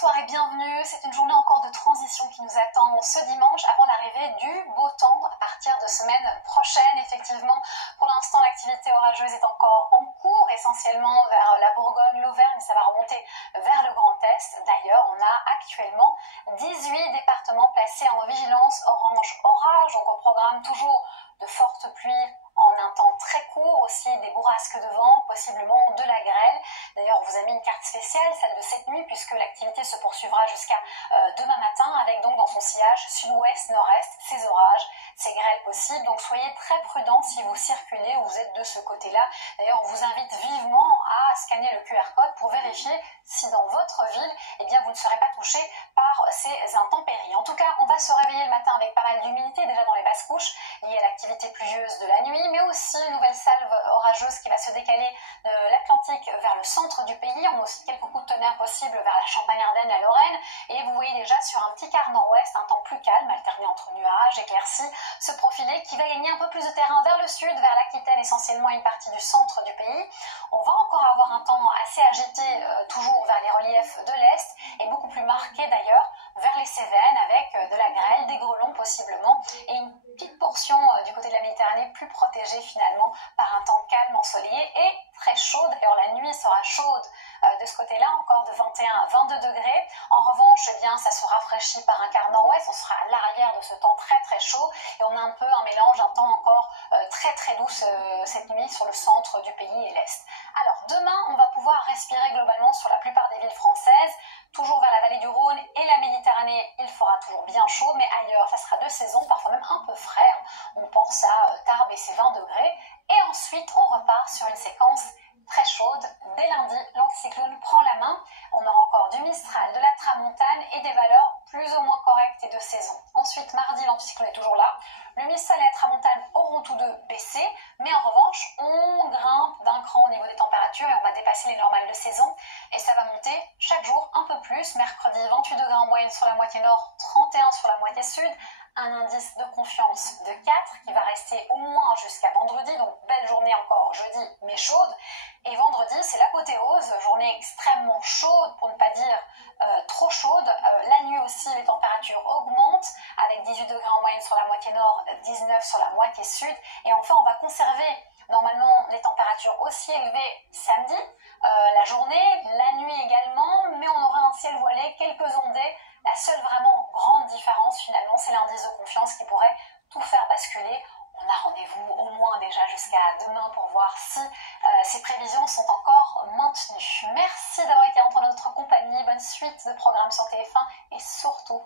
Bonsoir et bienvenue, c'est une journée encore de transition qui nous attend ce dimanche avant l'arrivée du beau temps à partir de semaine prochaine. Effectivement, pour l'instant l'activité orageuse est encore en cours, essentiellement vers la Bourgogne, l'Auvergne, mais ça va remonter vers le Grand Est. D'ailleurs, on a actuellement 18 départements placés en vigilance orange orage, donc au programme toujours de fortes pluies en un temps très court, aussi des bourrasques de vent, possiblement de la grêle. D'ailleurs, on vous a mis une carte spéciale, celle de cette nuit, puisque l'activité se poursuivra jusqu'à demain matin, avec donc dans son sillage sud-ouest, nord-est, ces orages, ces grêles possibles. Donc soyez très prudents si vous circulez ou vous êtes de ce côté-là. D'ailleurs, on vous invite vivement à scanner le QR code pour vérifier si dans votre ville, eh bien, vous ne serez pas touché par ces intempéries. En tout cas, on va se réveiller le matin avec pas mal d'humidité, déjà dans les basses couches, liées à l'activité pluvieuse de la nuit, mais aussi une nouvelle salve orageuse qui va se décaler de l'Atlantique vers le centre du pays. On a aussi quelques coups de tonnerre possibles vers la Champagne-Ardenne, la Lorraine, et vous voyez déjà sur un petit quart nord-ouest un temps plus calme, alterné entre nuages, éclaircies, se profiler, qui va gagner un peu plus de terrain vers le sud, vers l'Aquitaine, essentiellement une partie du centre du pays. On va encore avoir un temps assez agité, toujours vers les reliefs de l'Est, et beaucoup plus marqué d'ailleurs vers les Cévennes, avec de la grêle, des grêlons possiblement, et une petite portion du côté de la Méditerranée plus protégée finalement par un temps calme, ensoleillé et très chaud. D'ailleurs, la nuit sera chaude de ce côté-là, encore de 21 à 22 degrés. En revanche, eh bien, ça se rafraîchit par un quart nord-ouest. On sera à l'arrière de ce temps très très chaud et on a un peu un mélange, un temps encore très très doux cette nuit sur le centre du pays et l'est. Alors, demain, on va pouvoir respirer globalement sur la plupart des villes françaises. Toujours vers la vallée du Rhône et la Méditerranée, il fera toujours bien chaud, mais ailleurs, ça sera de saison, parfois même un peu frais. On pense à Tarbes et ses 20 degrés. Et ensuite, on repart sur une séquence très chaude. Dès lundi, l'anticyclone prend la main. On aura encore du Mistral, de la Tramontane et des valeurs plus ou moins correctes et de saison. Ensuite, mardi, l'anticyclone est toujours là. Le Mistral et la Tramontane auront tous deux baissé, mais en revanche, on grimpe d'un cran au niveau des températures et on va dépasser les normales de saison. Et ça va monter chaque jour un peu plus. Mercredi, 28 degrés en moyenne sur la moitié nord, 31 sur la moitié sud. Un indice de confiance de 4 qui va rester au moins jusqu'à vendredi, donc belle journée encore jeudi, mais chaude. Et vendredi, c'est l'apothéose, journée extrêmement chaude, pour ne pas dire trop chaude. La nuit aussi, les températures augmentent, avec 18 degrés en moyenne sur la moitié nord, 19 sur la moitié sud. Et enfin, on va conserver normalement les températures aussi élevées samedi, la journée, la nuit également, mais on aura un ciel voilé, quelques ondées. La seule vraiment grande différence finalement, c'est l'indice de confiance qui pourrait tout faire basculer. On a rendez-vous au moins déjà jusqu'à demain pour voir si ces prévisions sont encore maintenues. Merci d'avoir été entre notre compagnie. Bonne suite de programmes sur TF1 et surtout,